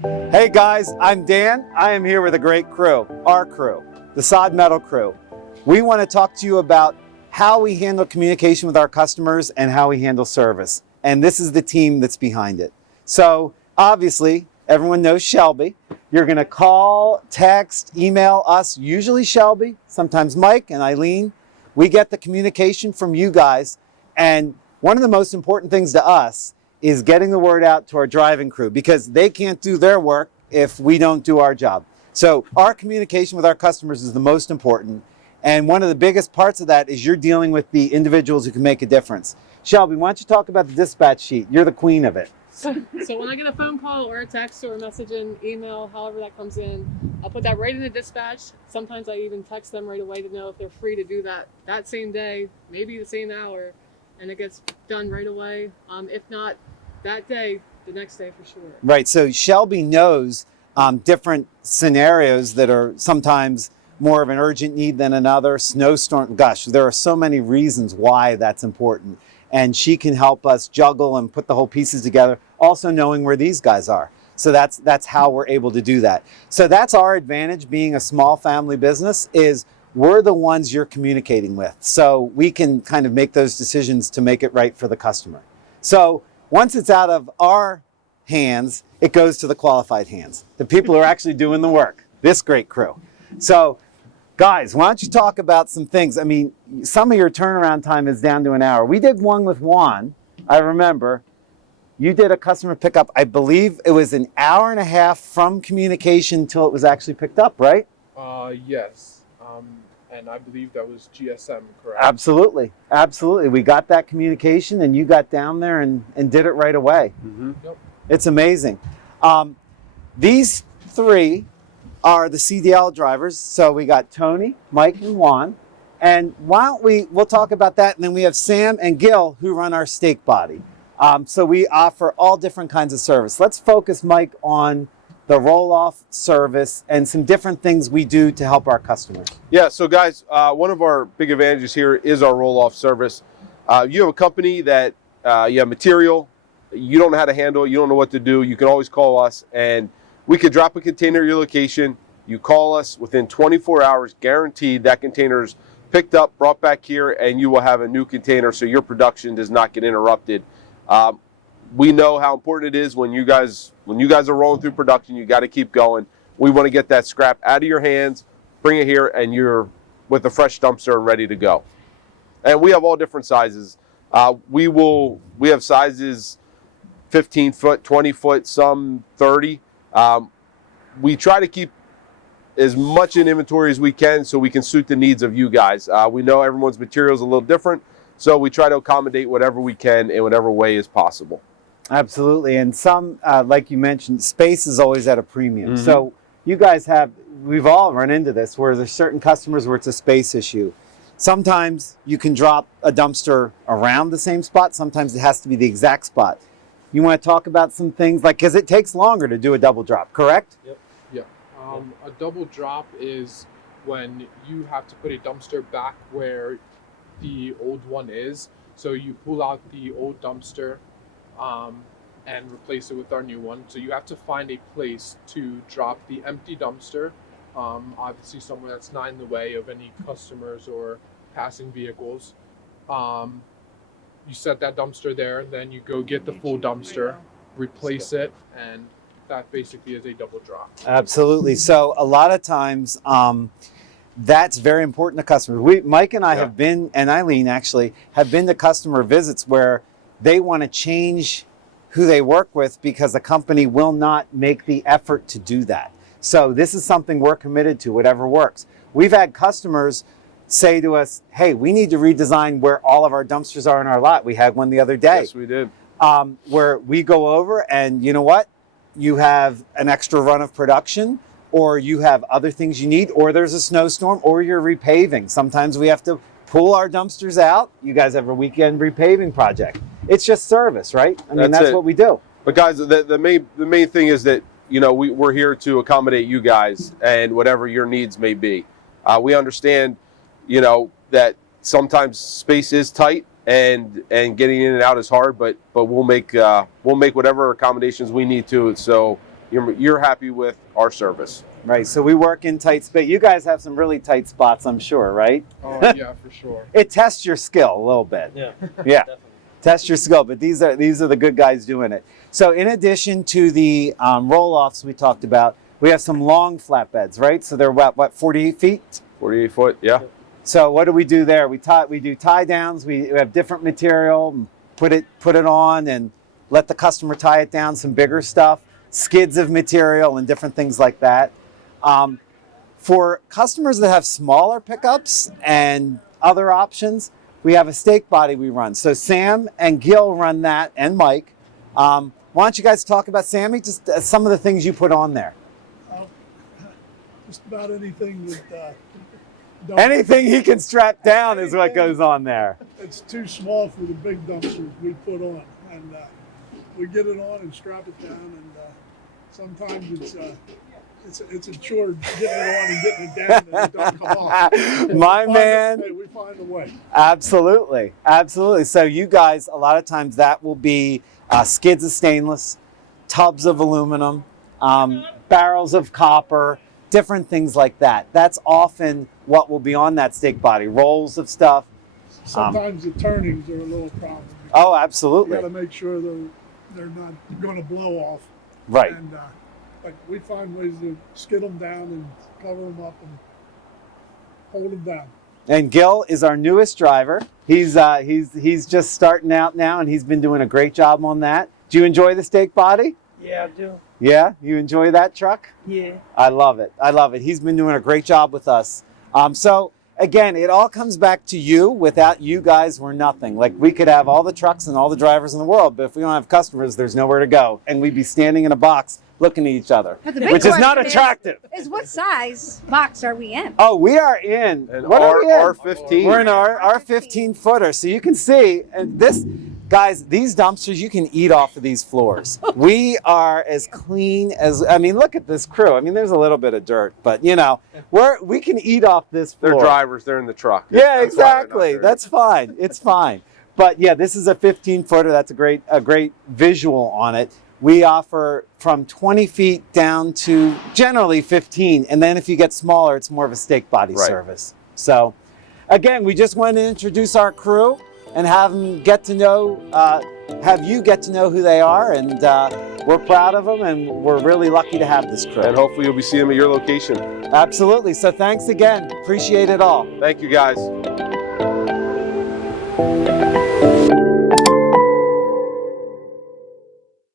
Hey guys, I'm Dan. I am here with a great crew, our crew, the Sod Metal crew. We want to talk to you about how we handle communication with our customers and how we handle service. And this is the team that's behind it. So obviously, everyone knows Shelby. You're going to call, text, email us, usually Shelby, sometimes Mike and Eileen. We get the communication from you guys. And one of the most important things to us is getting the word out to our driving crew, because they can't do their work if we don't do our job. So our communication with our customers is the most important. And one of the biggest parts of that is you're dealing with the individuals who can make a difference. Shelby, why don't you talk about the dispatch sheet? You're the queen of it. So when I get a phone call or a text or a message in email, however that comes in, I'll put that right in the dispatch. Sometimes I even text them right away to know if they're free to do that same day, maybe the same hour, and it gets done right away. If not that day, the next day for sure. Right, so Shelby knows different scenarios that are sometimes more of an urgent need than another. Snowstorm, gosh, there are so many reasons why that's important. And she can help us juggle and put the whole pieces together, also knowing where these guys are. So that's how we're able to do that. So that's our advantage being a small family business, is we're the ones you're communicating with. So we can kind of make those decisions to make it right for the customer. So once it's out of our hands, it goes to the qualified hands, the people who are actually doing the work, this great crew. So guys, why don't you talk about some things? I mean, some of your turnaround time is down to an hour. We did one with Juan. I remember you did a customer pickup. I believe it was an hour and a half from communication till it was actually picked up, right? Yes. And I believe that was GSM, correct? Absolutely. Absolutely. We got that communication and you got down there and did it right away. Mm-hmm. Yep. It's amazing. These three are the Cdl drivers. So we got Tony, Mike, and Juan. And why don't we'll talk about that. And then we have Sam and Gil who run our stake body. So we offer all different kinds of service. Let's focus, Mike, on the roll-off service and some different things we do to help our customers. Yeah, so guys, one of our big advantages here is our roll-off service. You have a company that you have material, you don't know how to handle it, you don't know what to do, you can always call us, and we could drop a container at your location. You call us within 24 hours, guaranteed that container's picked up, brought back here, and you will have a new container so your production does not get interrupted. We know how important it is when you guys are rolling through production, you got to keep going. We want to get that scrap out of your hands, bring it here, and you're with a fresh dumpster and ready to go. And we have all different sizes. We have sizes 15 foot, 20 foot, some 30. We try to keep as much in inventory as we can so we can suit the needs of you guys. We know everyone's material is a little different, so we try to accommodate whatever we can in whatever way is possible. Absolutely. And some, like you mentioned, space is always at a premium. Mm-hmm. So you guys we've all run into this where there's certain customers where it's a space issue. Sometimes you can drop a dumpster around the same spot. Sometimes it has to be the exact spot. You want to talk about some things like, because it takes longer to do a double drop, correct? Yep. Yeah. A double drop is when you have to put a dumpster back where the old one is. So you pull out the old dumpster and replace it with our new one. So you have to find a place to drop the empty dumpster, obviously somewhere that's not in the way of any customers or passing vehicles. You set that dumpster there, then you go get the full dumpster, replace it, and that basically is a double drop. Absolutely. So a lot of times that's very important to customers. Mike and I have been, and Eileen actually, have been to customer visits where they want to change who they work with because the company will not make the effort to do that. So this is something we're committed to, whatever works. We've had customers say to us, hey, we need to redesign where all of our dumpsters are in our lot. We had one the other day. Yes, we did. Where we go over and you know what? You have an extra run of production, or you have other things you need, or there's a snowstorm, or you're repaving. Sometimes we have to pull our dumpsters out. You guys have a weekend repaving project. It's just service, right? I mean, that's what we do. But guys, the main thing is that, you know, we're here to accommodate you guys and whatever your needs may be. We understand, you know, that sometimes space is tight and getting in and out is hard, but we'll make whatever accommodations we need to so you're happy with our service. Right. So we work in tight space. You guys have some really tight spots, I'm sure, right? Oh yeah, for sure. It tests your skill a little bit. Yeah. Yeah. Definitely. Test your skill, but these are the good guys doing it. So in addition to the roll-offs we talked about, we have some long flatbeds, right? So they're what 48 feet? 48 foot, yeah. So what do we do there? We do tie downs. We have different material, put it on, and let the customer tie it down. Some bigger stuff, skids of material, and different things like that. For customers that have smaller pickups and other options, we have a stake body we run. So Sam and Gil run that, and Mike. Why don't you guys talk about, Sammy, just some of the things you put on there? Just about anything that Anything he can strap down is what goes on there. it's too small for the big dumpsters we put on, and we get it on and strap it down, and sometimes it's a chore getting it on and getting it down, and it don't come off. My man. We find a way. Absolutely, absolutely. So you guys, a lot of times that will be skids of stainless, tubs of aluminum, barrels of copper, different things like that. That's often what will be on that stake body, rolls of stuff. Sometimes the turnings are a little problem. Oh, You absolutely. got to make sure they're not going to blow off. Right. And but we find ways to skid them down and cover them up and hold them down. And Gil is our newest driver. He's just starting out now, and he's been doing a great job on that. Do you enjoy the stake body? Yeah, I do. Yeah, you enjoy that truck? Yeah. I love it. I love it. He's been doing a great job with us. So again, it all comes back to you. Without you guys, we're nothing. Like, we could have all the trucks and all the drivers in the world, but if we don't have customers, there's nowhere to go, and we'd be standing in a box looking at each other, But the big which is not question attractive. Is what size box are we in? Oh, we are in. And What are we in? R15. We're in our 15 footer, so you can see, and this, guys, these dumpsters, you can eat off of these floors. We are as clean as, I mean, look at this crew. I mean, there's a little bit of dirt, but you know, we can eat off this floor. They're drivers, they're in the truck. Yeah, That's why they're not exactly. dirty. That's fine. It's fine. But yeah, this is a 15 footer. That's a great visual on it. We offer from 20 feet down to generally 15. And then if you get smaller, it's more of a stake body Right. service. So again, we just wanted to introduce our crew and have them get to know, have you get to know who they are. And we're proud of them, and we're really lucky to have this crew. And hopefully you'll be seeing them at your location. Absolutely. So thanks again. Appreciate it all. Thank you guys.